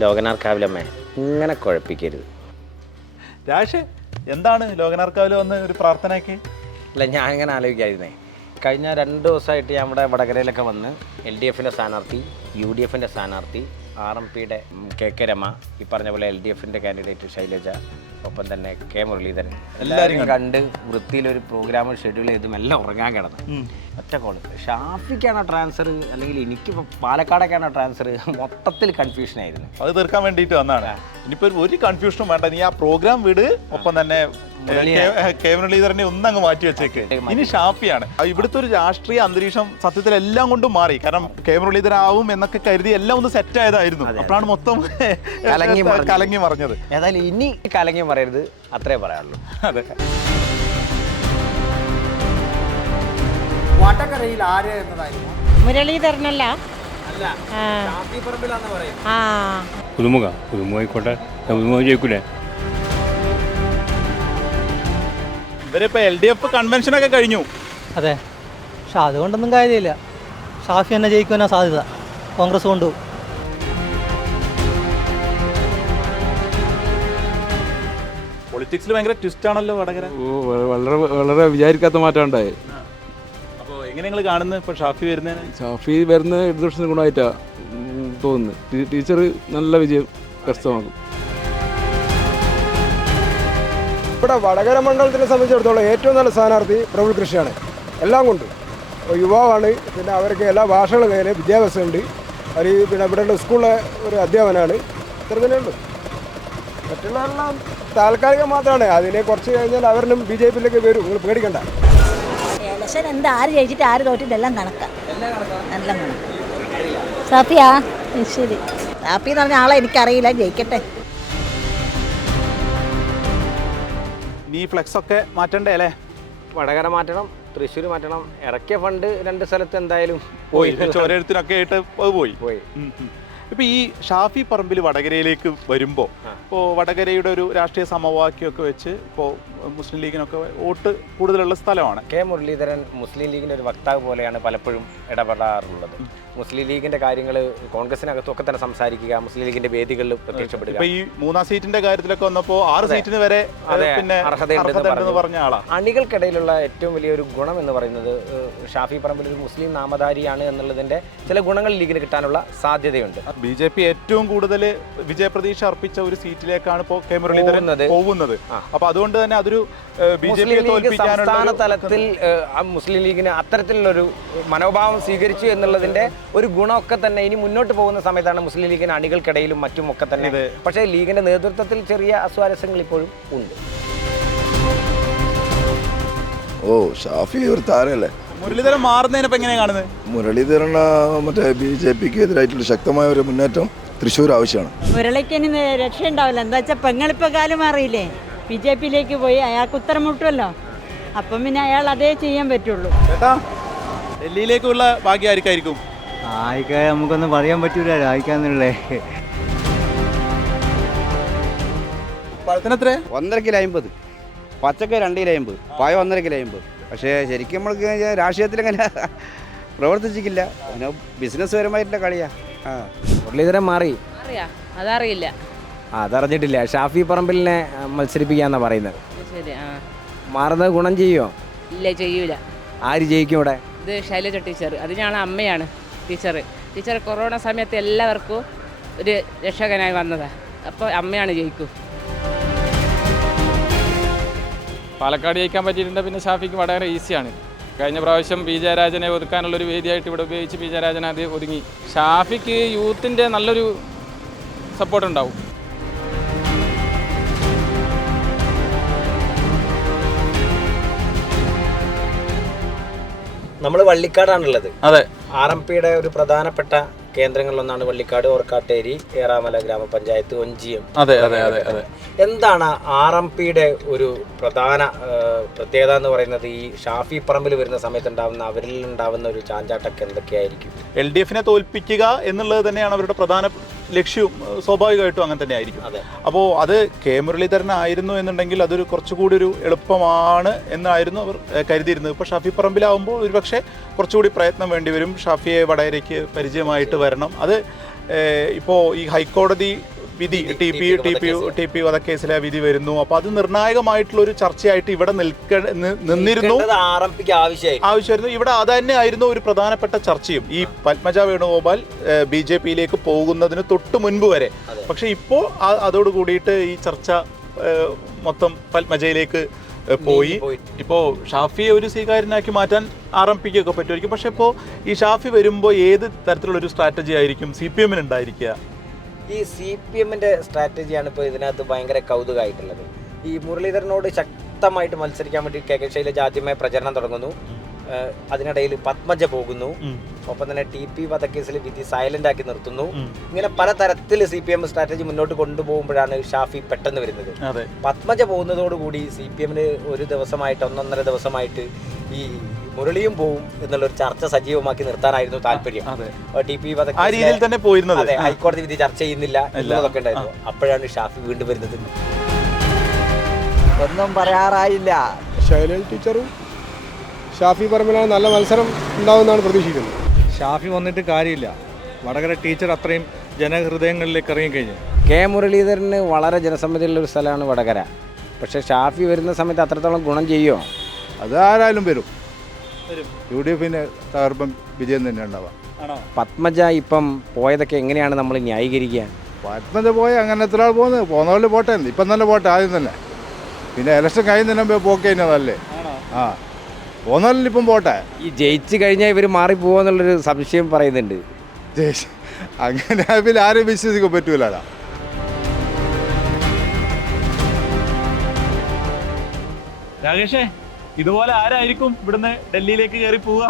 ലോകനാർക്കാവിലമ്മേ ഇങ്ങനെ കുഴപ്പിക്കരുത്. രാഷേ എന്താണ് ലോകനാർക്കാവിൽ വന്ന് ഒരു പ്രാർത്ഥനയൊക്കെ? അല്ല ഞാൻ ഇങ്ങനെ ആലോചിക്കായിരുന്നേ കഴിഞ്ഞ രണ്ട് ദിവസമായിട്ട് ഞാൻ ഇവിടെ വടകരയിലൊക്കെ വന്ന് എൽ ഡി എഫിന്റെ സ്ഥാനാർത്ഥി യു ഡി എഫിന്റെ സ്ഥാനാർത്ഥി ആർ എം പിയുടെ കെ കെ രമ ഈ പറഞ്ഞ പോലെ എൽ ഡി എഫിന്റെ കാൻഡിഡേറ്റ് ശൈലജ ഒപ്പം തന്നെ കെ മുരളീധരൻ. എല്ലാവരും കണ്ട്. വൃത്തിയിലൊരു പ്രോഗ്രാം ഷെഡ്യൂൾ ചെയ്തും എല്ലാം ഉറങ്ങാൻ കിടന്നു. ഒറ്റ കോൾ ഷാഫിക്കാണോ ട്രാൻസ്ഫർ അല്ലെങ്കിൽ എനിക്കിപ്പോൾ പാലക്കാടൊക്കെയാണോ ട്രാൻസ്ഫർ മൊത്തത്തിൽ കൺഫ്യൂഷൻ ആയിരുന്നു. അത് തീർക്കാൻ വേണ്ടിയിട്ട് വന്നാണ്. ഇനിയിപ്പോ ഒരു കൺഫ്യൂഷനും വേണ്ട. നീ ആ പ്രോഗ്രാം വിട്. ഒപ്പം തന്നെ കെ മുരളീധരനെ ഒന്ന് അങ്ങ് മാറ്റി വെച്ചേക്ക് ഇനി ഷാഫിയാണ്. ഇവിടുത്തെ ഒരു രാഷ്ട്രീയ അന്തരീക്ഷം സത്യത്തിൽ എല്ലാം കൊണ്ടും മാറി. കാരണം കെ മുരളീധരൻ ആവും എന്നൊക്കെ കരുതി എല്ലാം ഒന്ന് സെറ്റ് ആയതായിരുന്നു. അപ്പോഴാണ് മൊത്തം. കലങ്ങി മറിഞ്ഞത്. ഏതായാലും ഇനി കലങ്ങി പറയരുത്. അത്രേ പറയാനുള്ളൂ. അതെ. വടകരയിൽ ആര് എന്നതായിരുന്നു? മുരളീധരനല്ല. ആ. ആ. പുതുമുഖ പുതുമുഖ ആയിക്കോട്ടെ. പുതുമുഖ ജയിക്കൂലേ? ഇവരിപ്പോ എൽ ഡി എഫ് കൺവെൻഷൻ ഒക്കെ കഴിഞ്ഞു. അതെ. പക്ഷെ അതുകൊണ്ടൊന്നും കാര്യമില്ല. ഷാഫി തന്നെ ജയിക്കുവാനാ സാധ്യത. കോൺഗ്രസ് കൊണ്ടുപോകും. പൊളിറ്റിക്സിൽ ഭയങ്കര ട്വിസ്റ്റ് ആണല്ലോ വടകര. ഓ വളരെ വളരെ വിചാരിക്കാത്ത മാറ്റം ഉണ്ടായി. അപ്പോൾ എങ്ങനെ നിങ്ങൾ കാണുന്നത് ഇപ്പോൾ ഷാഫി വരുന്നതിന് ഷാഫി വരുന്ന ഇടതുപക്ഷത്തിന് ഗുണമായിട്ടാ ഉം, തോന്നുന്നത് ടീ- ടീച്ചർ നല്ല വിജയം കരസ്ഥമാക്കും. ഇവിടെ വടകര മണ്ഡലത്തിനെ സംബന്ധിച്ചിടത്തോളം ഏറ്റവും നല്ല സ്ഥാനാർത്ഥി പ്രഭുൽ കൃഷിയാണ്. എല്ലാം കൊണ്ടും. ഒരു യുവാവാണ് പിന്നെ അവർക്ക് എല്ലാ ഭാഷകളും കയ്യിൽ വിദ്യാഭ്യാസമുണ്ട്. അവർ പിന്നെ ഇവിടെ സ്കൂളിലെ ഒരു അധ്യാപനാണ് ഇത്ര തന്നെ ഉള്ളൂ. മറ്റുള്ളതെല്ലാം താൽക്കാലികം മാത്രമാണ്. അതിനെ കുറച്ച് കഴിഞ്ഞാൽ അവരിലും ബി ജെ പിയിലേക്ക് വരും. നിങ്ങൾ പേടിക്കണ്ട. ഇലക്ഷൻ എന്ത് ആര് ജയിച്ചിട്ട് ആര് തോറ്റിട്ട് എല്ലാം കണക്കാം എല്ലാം കണക്കാം സാപ്പിയാ ശരി. സാപ്പി എന്ന് പറഞ്ഞ ആളെ എനിക്കറിയില്ല ജയിക്കട്ടെ. നീ ഫ്ലെക്സ് ഒക്കെ മാറ്റണ്ടേ അല്ലേ? വടകര മാറ്റണം തൃശ്ശൂർ മാറ്റണം. ഇറക്കിയ ഫണ്ട് രണ്ട് സ്ഥലത്ത് എന്തായാലും പോയി. ചോരത്തിനൊക്കെ ആയിട്ട് പോയി. പോയി. ഉം, ഉം. ഇപ്പൊ ഈ ഷാഫി പറമ്പിൽ വടകരയിലേക്ക് വരുമ്പോൾ ഇപ്പോ വടകരയുടെ ഒരു രാഷ്ട്രീയ സമവാക്യമൊക്കെ വെച്ച് ഇപ്പോ മുസ്ലിം ലീഗിനൊക്കെ വോട്ട് കൂടുതലുള്ള സ്ഥലമാണ്. കെ മുരളീധരൻ മുസ്ലിം ലീഗിന്റെ ഒരു വക്താവ് പോലെയാണ് പലപ്പോഴും ഇടപെടാറുള്ളത്. മുസ്ലിം ലീഗിന്റെ കാര്യങ്ങൾ കോൺഗ്രസിനകത്തൊക്കെ തന്നെ സംസാരിക്കുക മുസ്ലിം ലീഗിന്റെ വേദികളിൽ പ്രത്യക്ഷപ്പെടുക. ഈ മൂന്നാം സീറ്റിന്റെ കാര്യത്തിലൊക്കെ വന്നപ്പോൾ ആറ് സീറ്റിന് വരെ പിന്നെ അർഹതയുണ്ടെന്ന് പറഞ്ഞ. ആളാണ് അണികൾക്കിടയിലുള്ള ഏറ്റവും വലിയൊരു ഗുണം എന്ന് പറയുന്നത് ഷാഫി പറമ്പിൽ ഒരു മുസ്ലിം നാമധാരിയാണ് എന്നുള്ളതിന്റെ ചില ഗുണങ്ങൾ ലീഗിന് കിട്ടാനുള്ള സാധ്യതയുണ്ട്. ബി ജെ പി ഏറ്റവും കൂടുതൽ വിജയപ്രതീക്ഷ അർപ്പിച്ച ഒരു സീറ്റിലേക്കാണ് ഇപ്പോൾ കെ മുരളീധരൻ പോകുന്നത്. അപ്പോൾ അപ്പൊ അതുകൊണ്ട് തന്നെ അതൊരു ബി ജെ മുസ്ലിം ലീഗ് സംസ്ഥാന തോൽപ്പിക്കാനുള്ള തലത്തിൽ മുസ്ലിം ലീഗിന് അത്തരത്തിലുള്ളൊരു മനോഭാവം സ്വീകരിച്ചു എന്നുള്ളതിന്റെ ഒരു ഗുണമൊക്കെ തന്നെ ഇനി മുന്നോട്ട് പോകുന്ന സമയത്താണ് മുസ്ലിം ലീഗിന് അണികൾക്കിടയിലും മറ്റും ഒക്കെ തന്നെ. പക്ഷേ ലീഗിന്റെ നേതൃത്വത്തിൽ ചെറിയ അസ്വാരസ്യങ്ങൾ ഇപ്പോഴും ഉണ്ട്. ഓ ഷാഫി ഒരു താരമല്ലേ മുരളീധരൻ മാറുന്നതിനെ എങ്ങനെയാ കാണുന്നത്? മുരളീധരൻ മറ്റേ ബി ജെ പിക്ക് എതിരായിട്ടുള്ള ശക്തമായ ഒരു മുന്നേറ്റം തൃശ്ശൂർ ആവശ്യമാണ്. മുരളിക്ക് ഇനി രക്ഷയുണ്ടാവില്ല. എന്താ വെച്ചാൽ പെങ്ങളിപ്പോൾ കാലം മാറിയില്ലേ? ബി ജെ പിയിലേക്ക് പോയി അയാൾക്ക് ഉത്തരം മുട്ടുമല്ലോ അപ്പം പിന്നെ അയാൾ അതേ ചെയ്യാൻ പറ്റുള്ളൂ. ചേട്ടാ ഡൽഹിയിലേക്കുള്ള ഭാഗ്യം ആർക്കായിരിക്കും? ആയിക്കാ നമുക്കൊന്നും പറയാൻ പറ്റൂല ആയിക്കാന്നുള്ളേ പഴത്തിനെത്ര? ഒന്നര കിലോ അമ്പത്. പച്ചക്ക രണ്ട് കിലോ അമ്പത്. പായ ഒന്നര കിലോ അമ്പത്. പക്ഷേ ശരിക്കും നമ്മൾക്ക് രാഷ്ട്രീയത്തിൽ അങ്ങനെ പ്രവർത്തിച്ചിട്ടില്ല. പിന്നെ ബിസിനസ് പരമായിട്ടുള്ള കളിയാ. മുരളീധരൻ മാറി. അറിയാ അതറിയില്ല. ആ, അതറിഞ്ഞിട്ടില്ല. ഷാഫി പറമ്പിലിനെ മത്സരിപ്പിക്കാന്നാ പറയുന്നത്. ശരി ആ. മാറുന്നത് ഗുണം ചെയ്യുമോ ഇല്ല ചെയ്യൂല. ആര് ജയിക്കും ഇവിടെ ഇത് ശൈലജ ടീച്ചർ. അത് ഞങ്ങളെ അമ്മയാണ് ടീച്ചർ ടീച്ചർ കൊറോണ സമയത്ത് എല്ലാവർക്കും ഒരു രക്ഷകനായി വന്നതാണ് അപ്പോൾ അമ്മയാണ് ജയിക്കൂ. പാലക്കാട് ജയിക്കാൻ പറ്റിയിട്ടുണ്ട് പിന്നെ ഷാഫിക്ക് വളരെ ഈസിയാണ്. കഴിഞ്ഞ പ്രാവശ്യം പി ജയരാജനെ ഒതുക്കാനുള്ളൊരു വേദിയായിട്ട് ഇവിടെ ഉപയോഗിച്ച് പി ജയരാജൻ അത് ഒതുങ്ങി. ഷാഫിക്ക് യൂത്തിന്റെ നല്ലൊരു സപ്പോർട്ട് ഉണ്ടാവും. നമ്മൾ വള്ളിക്കാടാണുള്ളത്. അതെ. ആർ എം പിയുടെ ഒരു പ്രധാനപ്പെട്ട കേന്ദ്രങ്ങളിലൊന്നാണ് വള്ളിക്കാട് ഓർക്കാട്ടേരി ഏറാമല ഗ്രാമപഞ്ചായത്ത് ഒഞ്ചിയം. അതെ അതെ അതെ അതെ. എന്താണ് ആർ എം പിയുടെ ഒരു പ്രധാന പ്രത്യേകത എന്ന് പറയുന്നത്? ഈ ഷാഫി പറമ്പിൽ വരുന്ന സമയത്ത് ഉണ്ടാവുന്ന അവരിൽ ഉണ്ടാവുന്ന ഒരു ചാഞ്ചാട്ടൊക്കെ എന്തൊക്കെയായിരിക്കും? എൽ ഡി എഫിനെ തോൽപ്പിക്കുക എന്നുള്ളത് തന്നെയാണ് അവരുടെ പ്രധാന ലക്ഷ്യവും സ്വാഭാവികമായിട്ടും അങ്ങനെ തന്നെ ആയിരിക്കും. അപ്പോൾ അത് കെ മുരളീധരൻ ആയിരുന്നു എന്നുണ്ടെങ്കിൽ അതൊരു കുറച്ചുകൂടി ഒരു എളുപ്പമാണ് എന്നായിരുന്നു അവർ കരുതിയിരുന്നത്. ഇപ്പോൾ ഷാഫി പറമ്പിലാവുമ്പോൾ ഒരുപക്ഷെ കുറച്ചുകൂടി പ്രയത്നം വേണ്ടിവരും ഷാഫിയെ വടകരയ്ക്ക് പരിചയമായിട്ട് വരണം. അത് ഇപ്പോൾ ഈ ഹൈക്കോടതി വിധി T P T P. T P വധക്കേസിലെ വിധി വരുന്നു. അപ്പൊ അത് നിർണായകമായിട്ടുള്ള ഒരു ചർച്ചയായിട്ട് ഇവിടെ നിൽക്ക നിന്നിരുന്നു. ആവശ്യമായിരുന്നു. ഇവിടെ അത് തന്നെയായിരുന്നു ഒരു പ്രധാനപ്പെട്ട ചർച്ചയും. ഈ പത്മജ വേണുഗോപാൽ ബി ജെ പിയിലേക്ക് പോകുന്നതിന് തൊട്ട് മുൻപ് വരെ. പക്ഷെ ഇപ്പോൾ അതോട് കൂടിയിട്ട് ഈ ചർച്ച മൊത്തം പത്മജയിലേക്ക് പോയി. ഇപ്പോ ഇപ്പോൾ ഷാഫിയെ ഒരു സ്വീകാര്യനാക്കി മാറ്റാൻ ആർ എം പിക്കൊക്കെ പറ്റുമായിരിക്കും. പക്ഷെ ഇപ്പോ ഈ ഷാഫി വരുമ്പോൾ ഏത് തരത്തിലുള്ള ഒരു സ്ട്രാറ്റജി ആയിരിക്കും സി പി എമ്മിന് ഉണ്ടായിരിക്കുക? ഈ സി പി എമ്മിന്റെ സ്ട്രാറ്റജിയാണ് ഇപ്പോൾ ഇതിനകത്ത് ഭയങ്കര കൗതുകമായിട്ടുള്ളത് ഈ മുരളീധരനോട് ശക്തമായിട്ട് മത്സരിക്കാൻ വേണ്ടി കെ കെ ശൈലജ ആദ്യമായി പ്രചരണം തുടങ്ങുന്നു. അതിനിടയിൽ പത്മജ പോകുന്നു. ഒപ്പം തന്നെ ടി പി വധക്കേസിൽ വിധി സൈലന്റ് ആക്കി നിർത്തുന്നു. ഇങ്ങനെ ഇങ്ങനെ പലതരത്തിൽ സി പി എം സ്ട്രാറ്റജി മുന്നോട്ട് കൊണ്ടുപോകുമ്പോഴാണ് ഷാഫി പെട്ടെന്ന് വരുന്നത്. പത്മജ പോകുന്നതോടുകൂടി സി പി എമ്മിന് ഒരു ദിവസമായിട്ട് ഒന്നൊന്നര ദിവസമായിട്ട് ഈ മുരളിയും പോവും എന്നുള്ള ഒരു ചർച്ച സജീവമാക്കി നിർത്താനായിരുന്നു താല്പര്യം. ടി പി ആ രീതിയിൽ തന്നെ പോയിരുന്നത്. അതെ ഹൈക്കോടതി വിധി ചർച്ച ചെയ്യുന്നില്ല എന്നതൊക്കെ ഉണ്ടായിരുന്നു. അപ്പോഴാണ് ഷാഫി വീണ്ടും വരുന്നത്. ഒന്നും പറയാറായില്ല. ശൈലജ ടീച്ചറും ഷാഫി പറമ്പിലാണ് നല്ല മത്സരം ഉണ്ടാവുമെന്നാണ് പ്രതീക്ഷിക്കുന്നത്. ഷാഫി വന്നിട്ട് കാര്യമില്ല. വടകര ടീച്ചർ അത്രയും ജനഹൃദയങ്ങളിലേക്ക് ഇറങ്ങിക്കഴിഞ്ഞു. കെ മുരളീധരന് വളരെ ജനസമ്മതിയുള്ള ഒരു സ്ഥലമാണ് വടകര. പക്ഷേ ഷാഫി വരുന്ന സമയത്ത് അത്രത്തോളം ഗുണം ചെയ്യുമോ അതാരായാലും വരും. യു ഡി എഫിന് തകർപ്പം വിജയം തന്നെ ഉണ്ടാവാം. പത്മജ ഇപ്പം പോയതൊക്കെ എങ്ങനെയാണ് നമ്മൾ ന്യായീകരിക്കുക? പത്മജ പോയ അങ്ങനെ എത്ര ആൾ പോകുന്നത് പോകുന്നവരെ പോട്ടെ. ഇപ്പം തന്നെ പോട്ടെ ആദ്യം തന്നെ. പിന്നെ ഇലക്ഷൻ കഴിയുന്നതിന് മുമ്പേ പോക്ക് കഴിഞ്ഞതല്ലേ? ആ. പോകുന്നവരിൽ ഇപ്പം പോട്ടെ. ഈ ജയിച്ചു കഴിഞ്ഞാൽ ഇവർ മാറി പോകുമെന്നുള്ളൊരു സംശയം പറയുന്നുണ്ട്. ജയിച്ച് അങ്ങനെ പിന്നെ ആരും വിശ്വസിക്കാൻ പറ്റൂലടാ. രാകേഷേ ഇതുപോലെ ആരായിരിക്കും ഇവിടുന്ന് ഡൽഹിയിലേക്ക് കയറി പോവുക?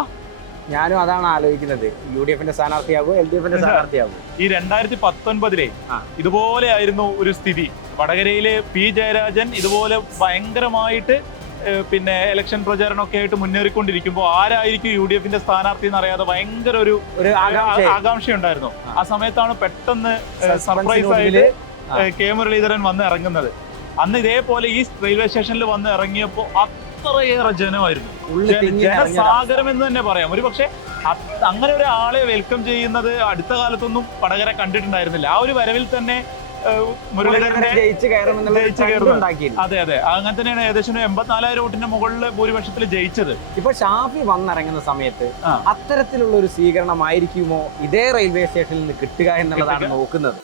ഞാനും അതാണ് ആലോചിക്കുന്നത്. യു ഡി എഫിന്റെ സ്ഥാനാർത്ഥിയാകും എൽ ഡി എഫിന്റെ സ്ഥാനാർത്ഥിയാകും ഈ രണ്ടായിരത്തി പത്തൊൻപതിലെ. ഇതുപോലെ ആയിരുന്നു ഒരു സ്ഥിതി. വടകരയിലെ പി ജയരാജൻ ഇതുപോലെ ഭയങ്കരമായിട്ട് പിന്നെ ഇലക്ഷൻ പ്രചാരണമൊക്കെ ആയിട്ട് മുന്നേറിക്കൊണ്ടിരിക്കുമ്പോൾ ആരായിരിക്കും യു ഡി എഫിന്റെ സ്ഥാനാർത്ഥി എന്നറിയാതെ ഭയങ്കര ഒരു ആകാംക്ഷ ഉണ്ടായിരുന്നു ആ. സമയത്താണ് പെട്ടെന്ന് സർപ്രൈസ് ആയിട്ട് കെ മുരളീധരൻ വന്ന് ഇറങ്ങുന്നത്. അന്ന് ഇതേപോലെ ഈ റെയിൽവേ സ്റ്റേഷനിൽ വന്ന് ഇറങ്ങിയപ്പോൾ അത്രയേറെ ജനമായിരുന്നു. ജനസാഗരം എന്ന് തന്നെ പറയാം. ഒരു പക്ഷേ അങ്ങനെ ഒരാളെ വെൽക്കം ചെയ്യുന്നത് അടുത്ത കാലത്തൊന്നും വടകര കണ്ടിട്ടുണ്ടായിരുന്നില്ല. ആ ഒരു വരവിൽ തന്നെ ജയിച്ചു അതെ അതെ. അങ്ങനെ തന്നെയാണ് ഏകദേശം എൺപത്തിനാലായിരം വോട്ടിന്റെ മുകളിൽ ഭൂരിപക്ഷത്തിൽ ജയിച്ചത്. ഇപ്പൊ ഷാഫി വന്നിറങ്ങുന്ന സമയത്ത് അത്തരത്തിലുള്ള ഒരു സ്വീകരണമായിരിക്കുമോ ഇതേ റെയിൽവേ സ്റ്റേഷനിൽ നിന്ന് കിട്ടുക എന്നുള്ളതാണ് നോക്കുന്നത്?